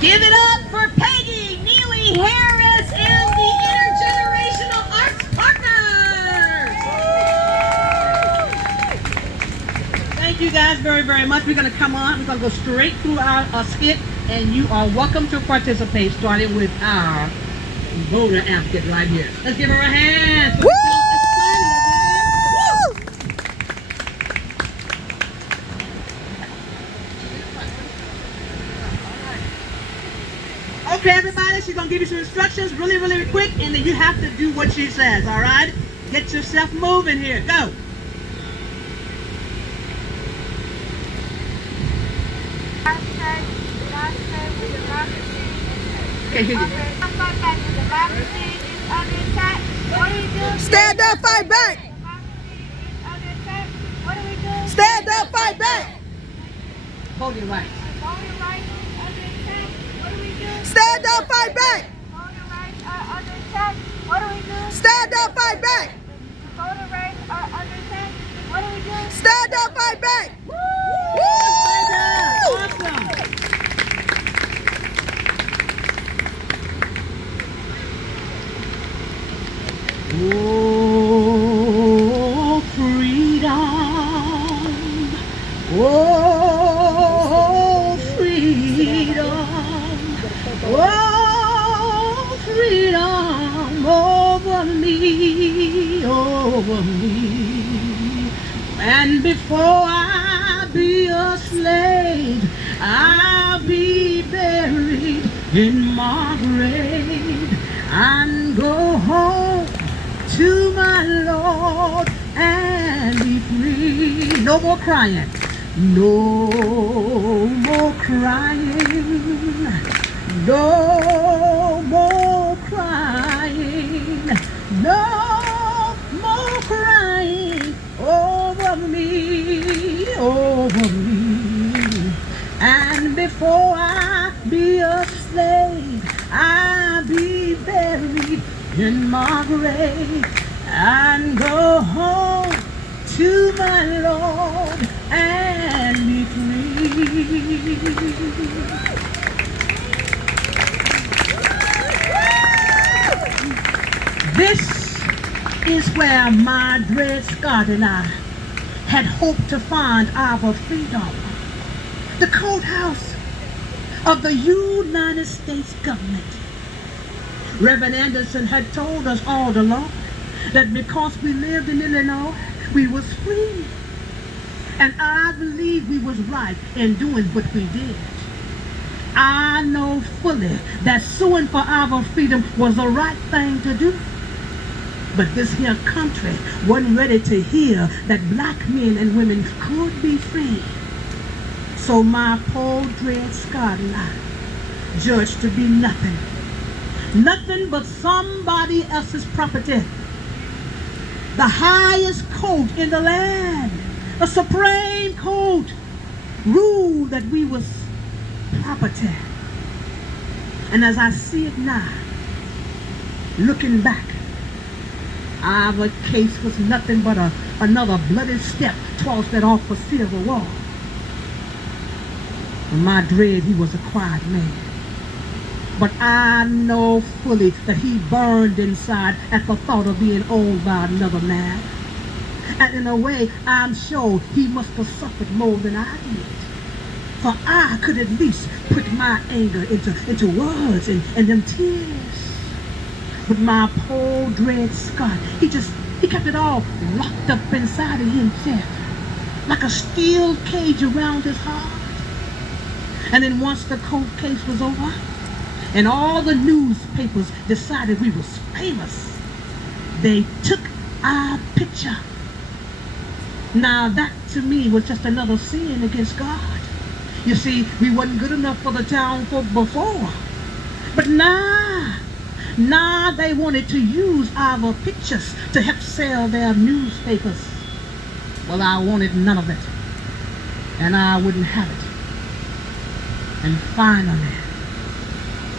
Give it up for Peggy Neely Harris and the Intergenerational Arts Partners. Thank you guys very, very much. We're going to come on. We're going to go straight through our skit, and you are welcome to participate, starting with our voter advocate right here. Let's give her a hand. Woo! Okay, everybody, she's going to give you some instructions really, really quick, and then you have to do what she says, all right? Get yourself moving here. Go. Okay, here you go. Stand up, fight back. Stand up, fight back. Hold your rights. Stand up, fight back. Voter rights are under attack. What do we do? Stand up, fight back. Voter rights are under attack. What do we do? Stand up, fight back. Woo! Awesome. Oh, freedom. Oh, freedom. Oh, freedom over me, over me. And before I be a slave, I'll be buried in my grave and go home to my Lord and be free. No more crying. No more crying. No more crying. No more crying over me, over me. And before I be a slave, I'll be buried in my grave and go home to my Lord and be free. This is where my Dred Scott and I had hoped to find our freedom. The courthouse of the United States government. Reverend Anderson had told us all along that because we lived in Illinois, we was free. And I believe we was right in doing what we did. I know fully that suing for our freedom was the right thing to do. But this here country wasn't ready to hear that black men and women could be free. So my poor Dred Scott and I judged to be nothing. Nothing but somebody else's property. The highest court in the land, the Supreme Court, ruled that we was property. And as I see it now, looking back, our case was nothing but another bloody step towards that awful civil war. My Dred, he was a quiet man. But I know fully that he burned inside at the thought of being owned by another man. And in a way, I'm sure he must have suffered more than I did. For I could at least put my anger into words and them tears. But my poor Dred Scott, he kept it all locked up inside of himself, like a steel cage around his heart. And then once the court case was over, and all the newspapers decided we was famous, they took our picture. Now that to me was just another sin against God. You see, we wasn't good enough for the town folk before. But now they wanted to use our pictures to help sell their newspapers. Well, I wanted none of it. And I wouldn't have it. And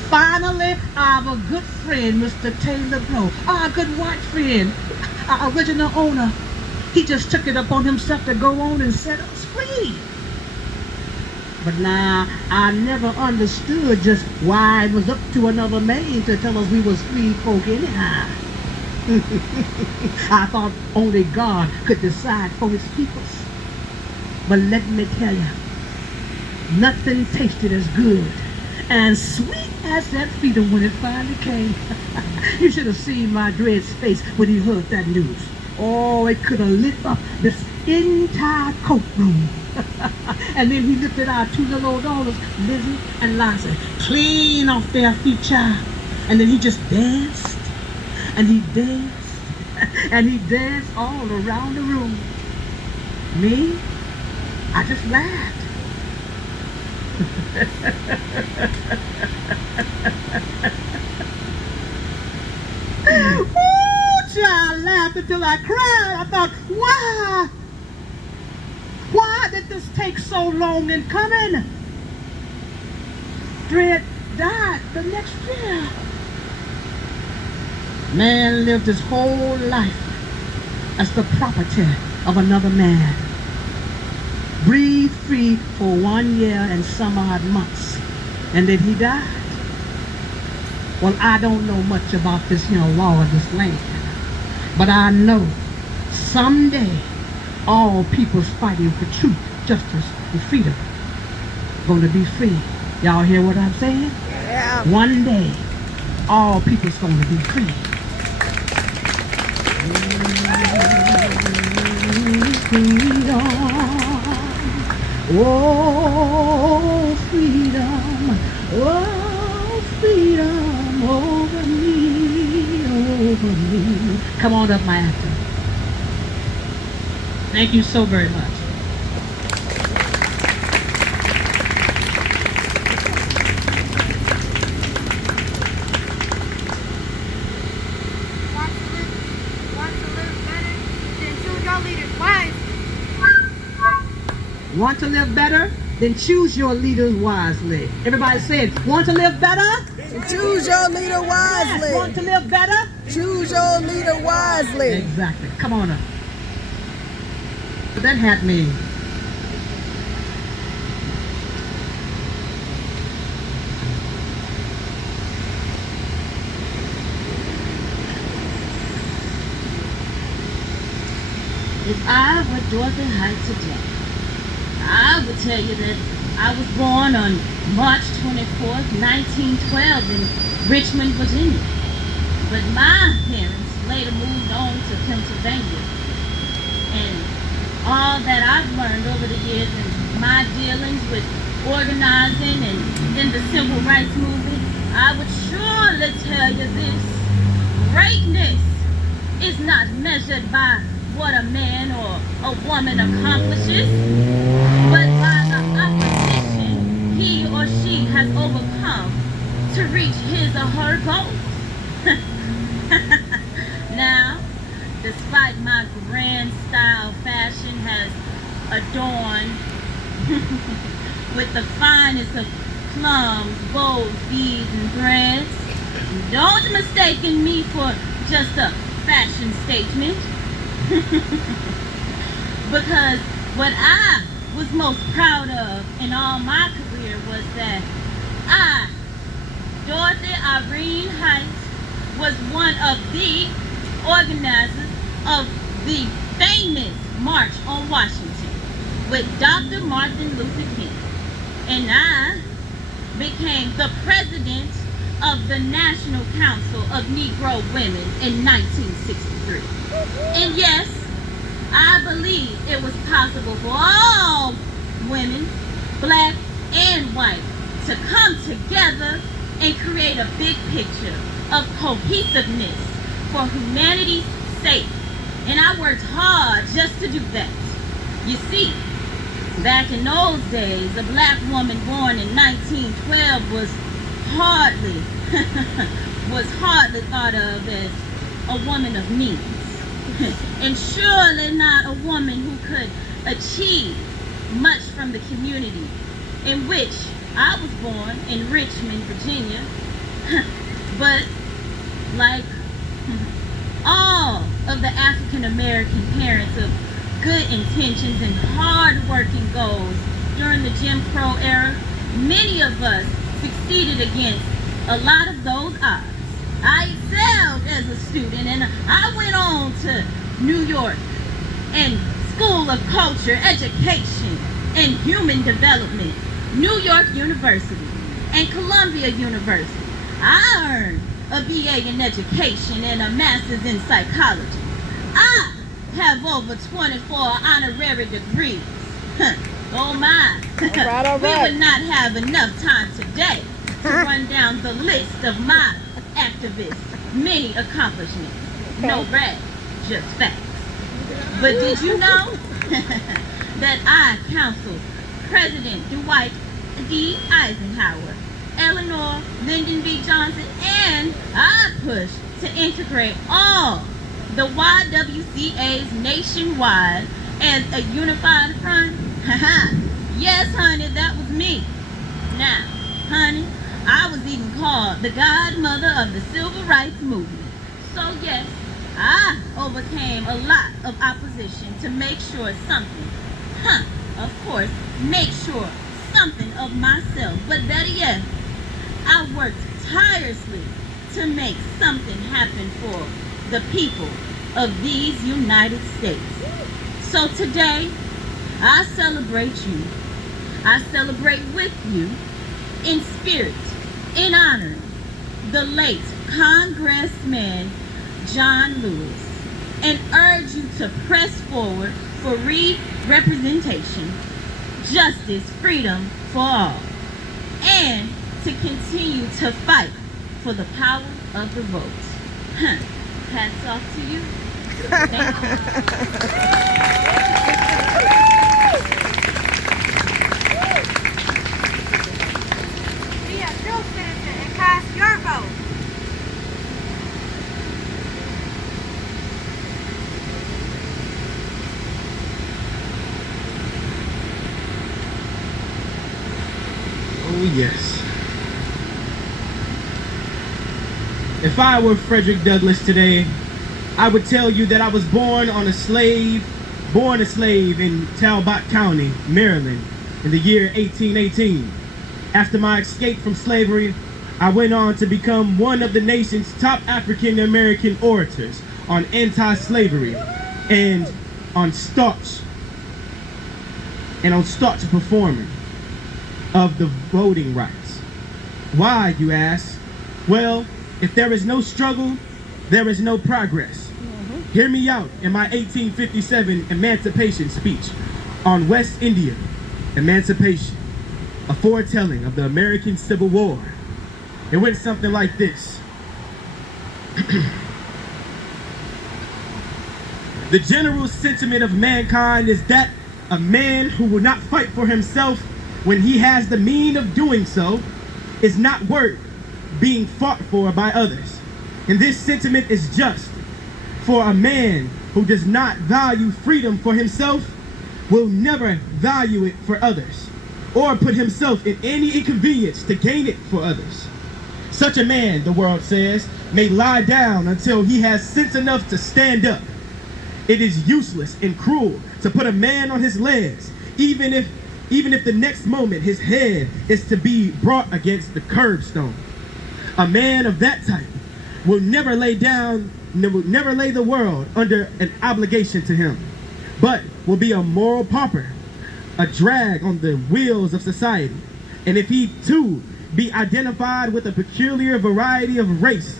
finally, our good friend, Mr. Taylor Blow, our good white friend, our original owner, he just took it upon himself to go on and set us free. But now, I never understood just why it was up to another man to tell us we was free folk anyhow. I thought only God could decide for his peoples. But let me tell you, nothing tasted as good and sweet as that freedom when it finally came. You should have seen my Dread's face when he heard that news. Oh, it could have lit up this entire courtroom. And then he lifted our two little old daughters, Lizzie and Liza, clean off their feet, child. And then he just danced, and he danced, and he danced all around the room. Me, I just laughed. Ooh, child, I laughed until I cried. I thought, why did this take so long in coming? Dread died the next year. Man lived his whole life as the property of another man. Breathed free for 1 year and some odd months. And then he died. Well, I don't know much about this, law of this land. But I know someday all peoples fighting for truth, justice, and freedom going to be free. Y'all hear what I'm saying? Yeah. One day, all people's going to be free. Freedom, oh freedom, oh freedom over me. Come on up, my actor. Thank you so very much. Want to live better? Then choose your leaders wisely. Everybody say it. Want to live better? Choose your leader wisely. Yes. Want to live better? Choose your leader wisely. Exactly. Come on up. What that hat mean? If I were Dorothy Height today, I would tell you that I was born on March 24th, 1912 in Richmond, Virginia. But my parents later moved on to Pennsylvania. And all that I've learned over the years in my dealings with organizing and in the civil rights movement, I would surely tell you this. Greatness is not measured by what a man or a woman accomplishes, but by the opposition he or she has overcome to reach his or her goals. Now, despite my grand style fashion has adorned with the finest of plums, bows, beads, and threads, don't mistake me for just a fashion statement. Because what I was most proud of in all my career was that I, Dorothy Irene Height, was one of the organizers of the famous March on Washington with Dr. Martin Luther King. And I became the president of the National Council of Negro Women in 1963. And yes, I believe it was possible for all women, black and white, to come together and create a big picture of cohesiveness for humanity's sake. And I worked hard just to do that. You see, back in those days, a black woman born in 1912 was hardly thought of as a woman of means. And surely not a woman who could achieve much from the community in which I was born, in Richmond, Virginia. But like all of the African American parents of good intentions and hard-working goals, during the Jim Crow era, many of us succeeded against a lot of those odds. I excelled as a student, and I went on to New York and School of Culture, Education, and Human Development, New York University, and Columbia University. I earned a BA in Education and a Master's in Psychology. I have over 24 honorary degrees. Oh my. All We right. would not have enough time today to run down the list of my activists' many accomplishments. No brag, just facts. But did you know that I counseled President Dwight D. Eisenhower, Eleanor Lyndon B. Johnson, and I pushed to integrate all the YWCAs nationwide as a unified front? Yes, honey, that was me. Now, honey, I was even called the godmother of the civil rights movement. So yes, I overcame a lot of opposition to make sure something, of course, make sure something of myself. But better yet, I worked tirelessly to make something happen for the people of these United States. So today, I celebrate you. I celebrate with you in spirit, in honor the late Congressman John Lewis, and urge you to press forward for representation, justice, freedom for all, and to continue to fight for the power of the vote. Hats off to you. Thank you. Be a true citizen and cast your vote. Oh, yes. If I were Frederick Douglass today, I would tell you that I was born a slave in Talbot County, Maryland, in the year 1818. After my escape from slavery, I went on to become one of the nation's top African American orators on anti-slavery and on staunch performer of the voting rights. Why, you ask? Well, if there is no struggle, there is no progress. Hear me out in my 1857 emancipation speech on West India, emancipation, a foretelling of the American Civil War. It went something like this. The general sentiment of mankind is that a man who will not fight for himself when he has the means of doing so is not worth being fought for by others. And this sentiment is just, for a man who does not value freedom for himself will never value it for others, or put himself in any inconvenience to gain it for others. Such a man, the world says, may lie down until he has sense enough to stand up. It is useless and cruel to put a man on his legs, even if the next moment his head is to be brought against the curbstone. A man of that type will never lay the world under an obligation to him, but will be a moral pauper, a drag on the wheels of society. And if he too be identified with a peculiar variety of race,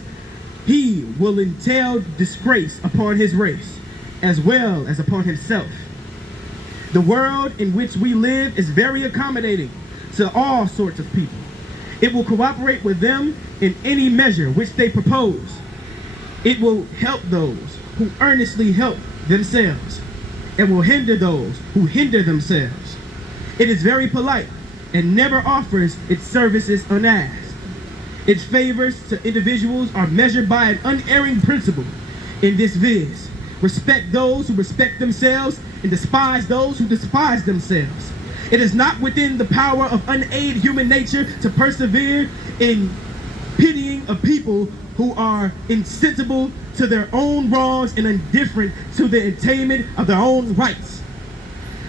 he will entail disgrace upon his race, as well as upon himself. The world in which we live is very accommodating to all sorts of people. It will cooperate with them in any measure which they propose. It will help those who earnestly help themselves, and will hinder those who hinder themselves. It is very polite and never offers its services unasked. Its favors to individuals are measured by an unerring principle, in this viz: respect those who respect themselves and despise those who despise themselves. It is not within the power of unaided human nature to persevere in pitying a people who are insensible to their own wrongs and indifferent to the attainment of their own rights.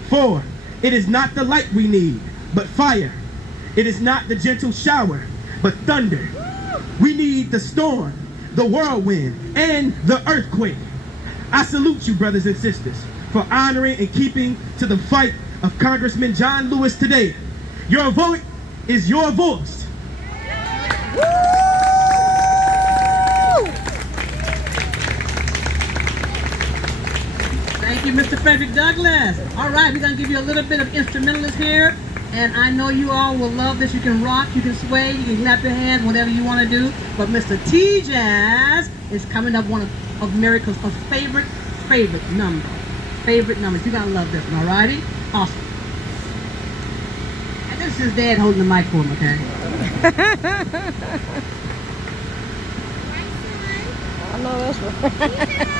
For It is not the light we need, but fire. It is not the gentle shower, but thunder. We need the storm, the whirlwind, and the earthquake. I salute you, brothers and sisters, for honoring and keeping to the fight of Congressman John Lewis today. Your vote is your voice. Thank you, Mr. Frederick Douglass. All right, we're going to give you a little bit of instrumentalist here. And I know you all will love this. You can rock, you can sway, you can clap your hands, whatever you want to do. But Mr. T-Jazz is coming up one of Miracle favorite numbers. Favorite numbers. You're going to love this one, all righty? Awesome. And this is Dad holding the mic for him, okay? I know that's right.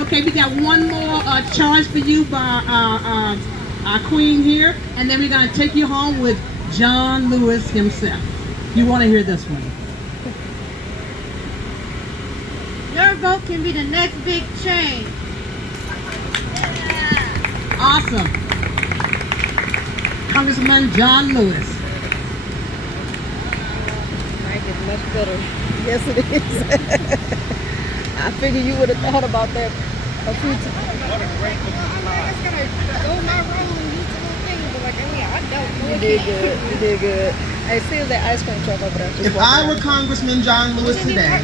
Okay, we got one more charge for you by our queen here, and then we're going to take you home with John Lewis himself. You want to hear this one? Your vote can be the next big change. Awesome. Congressman John Lewis. Frank is much better. Yes, it is. I figured you would have thought about that a few times. I'm just gonna go my role and use the little thing, but like, I mean, I don't know. You did good. You did good. Hey, see that ice cream truck over there. Just If walk I around. were Congressman John Lewis today,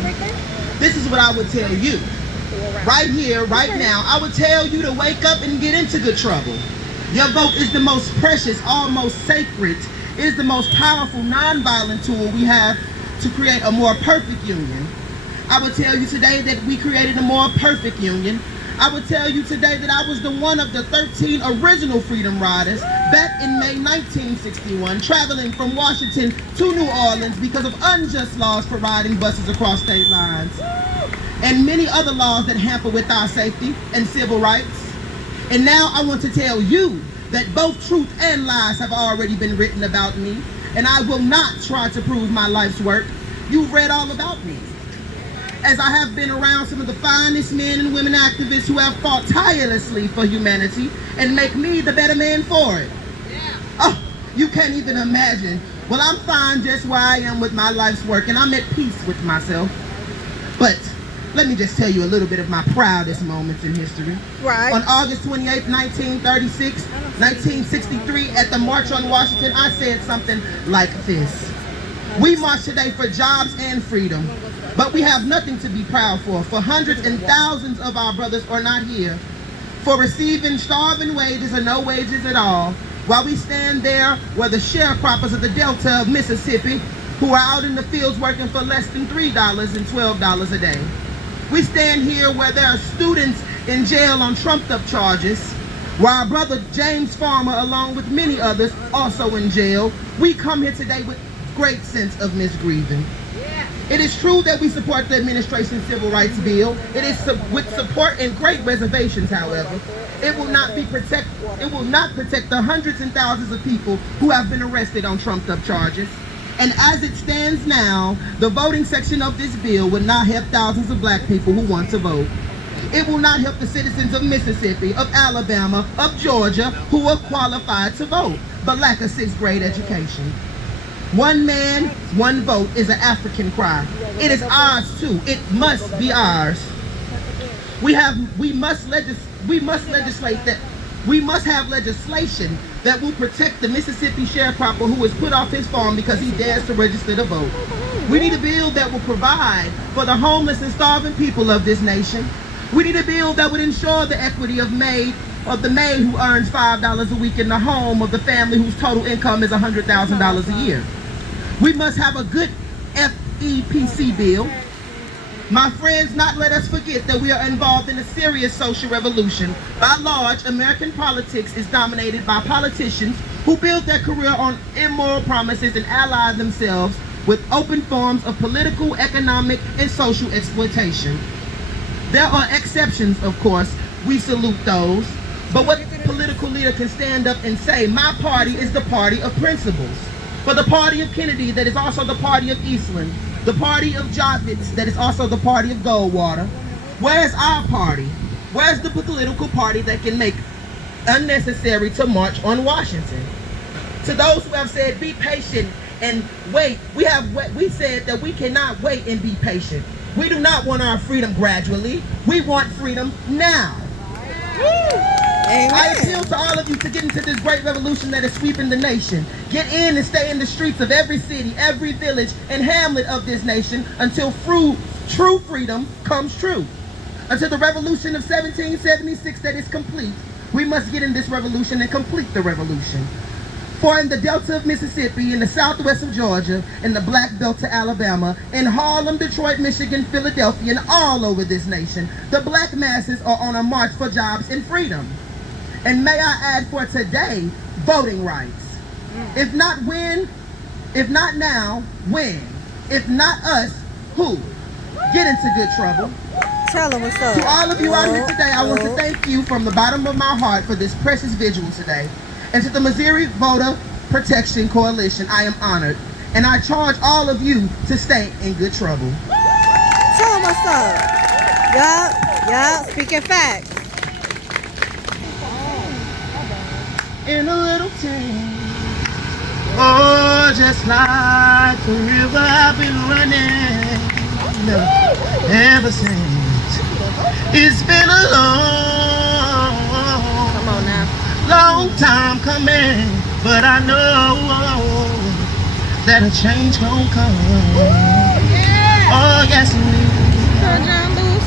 this is what I would tell you. Right here, right now, I would tell you to wake up and get into good trouble. Your vote is the most precious, almost sacred. It is the most powerful, non-violent tool we have to create a more perfect union. I would tell you today that we created a more perfect union. I would tell you today that I was the one of the 13 original Freedom Riders back in May 1961, traveling from Washington to New Orleans because of unjust laws for riding buses across state lines, and many other laws that hamper with our safety and civil rights. And now I want to tell you that both truth and lies have already been written about me, and I will not try to prove my life's work. You've read all about me, as I have been around some of the finest men and women activists who have fought tirelessly for humanity and make me the better man for it. Oh, you can't even imagine. Well, I'm fine just where I am with my life's work, and I'm at peace with myself. But let me just tell you a little bit of my proudest moments in history. Right. On August 28, 1963, at the March on Washington, I said something like this. We march today for jobs and freedom, but we have nothing to be proud for hundreds and thousands of our brothers are not here, for receiving starving wages or no wages at all, while we stand there where the sharecroppers of the Delta of Mississippi, who are out in the fields working for less than $3 and $12 a day. We stand here where there are students in jail on trumped-up charges, while our brother James Farmer, along with many others, also in jail. We come here today with great sense of misgrieving. It is true that we support the administration's civil rights bill. It is with support and great reservations, however. It will not protect the hundreds and thousands of people who have been arrested on trumped-up charges. And as it stands now, the voting section of this bill will not help thousands of black people who want to vote. It will not help the citizens of Mississippi, of Alabama, of Georgia, who are qualified to vote, but lack a 6th grade education. One man, one vote is an African cry. It is ours too. It must be ours. We must have legislation that will protect the Mississippi sharecropper who was put off his farm because he dares to register to vote. We need a bill that will provide for the homeless and starving people of this nation. We need a bill that would ensure the equity of the maid who earns $5 a week in the home of the family whose total income is $100,000 a year. We must have a good FEPC bill. My friends, not let us forget that we are involved in a serious social revolution. By large, American politics is dominated by politicians who build their career on immoral promises and ally themselves with open forms of political, economic, and social exploitation. There are exceptions, of course. We salute those. But what political leader can stand up and say, my party is the party of principles? For the party of Kennedy, that is also the party of Eastland. The party of Javits, that is also the party of Goldwater. Where's our party? Where's the political party that can make unnecessary to march on Washington? To those who have said, be patient and wait, we said that we cannot wait and be patient. We do not want our freedom gradually. We want freedom now. Amen. I appeal to all of you to get into this great revolution that is sweeping the nation. Get in and stay in the streets of every city, every village, and hamlet of this nation until true freedom comes true. Until the revolution of 1776 that is complete, we must get in this revolution and complete the revolution. For in the Delta of Mississippi, in the southwest of Georgia, in the Black Belt of Alabama, in Harlem, Detroit, Michigan, Philadelphia, and all over this nation, the black masses are on a march for jobs and freedom. And may I add for today, voting rights. If not when, if not now, when? If not us, who? Get into good trouble. Tell them what's up. To all of you out here today, I want to thank you from the bottom of my heart for this precious vigil today. And to the Missouri Voter Protection Coalition, I am honored. And I charge all of you to stay in good trouble. Tell them what's up. Yup, speaking facts. In a little town, oh, just like the river I've been running ever since. It's been a Come on now. long time coming, but I know that a change gon' come. Yeah. Oh, yes, it will. Sir John Lewis.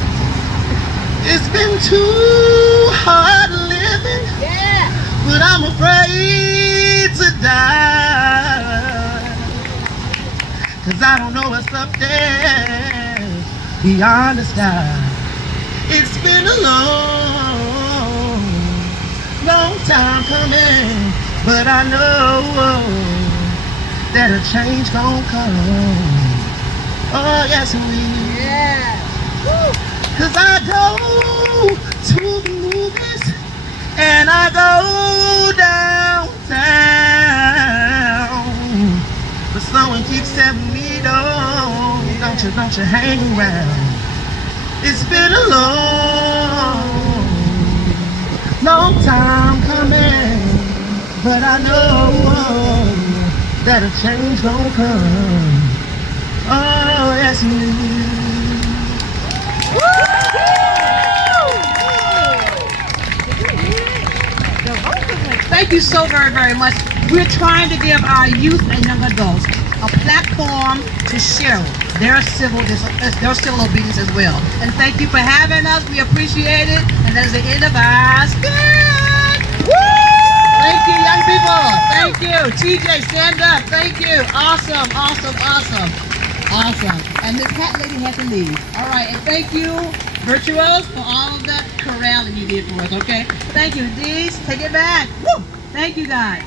It's been too hard living, Yeah. but I'm afraid to die. 'Cause I don't know what's up there beyond the sky. It's been a long, long time coming, but I know that a change gon' come. Oh, yes, it will. Yeah. 'Cause I go to the movies and I go downtown, but someone keeps telling me, don't you hang around. It's been a long, long time coming, but I know that a change gon' come. Oh, yes, it will. Thank you so very, very much. We're trying to give our youth and young adults a platform to share their civil obedience as well. And thank you for having us. We appreciate it. And that is the end of our skit. Thank you, young people. Thank you. TJ, stand up. Thank you. Awesome, awesome, awesome. Awesome. And this hat lady had to leave. All right. And thank you, Virtuos, for all of that corralling you did for us, okay? Thank you. Dees, take it back. Woo! Thank you, guys.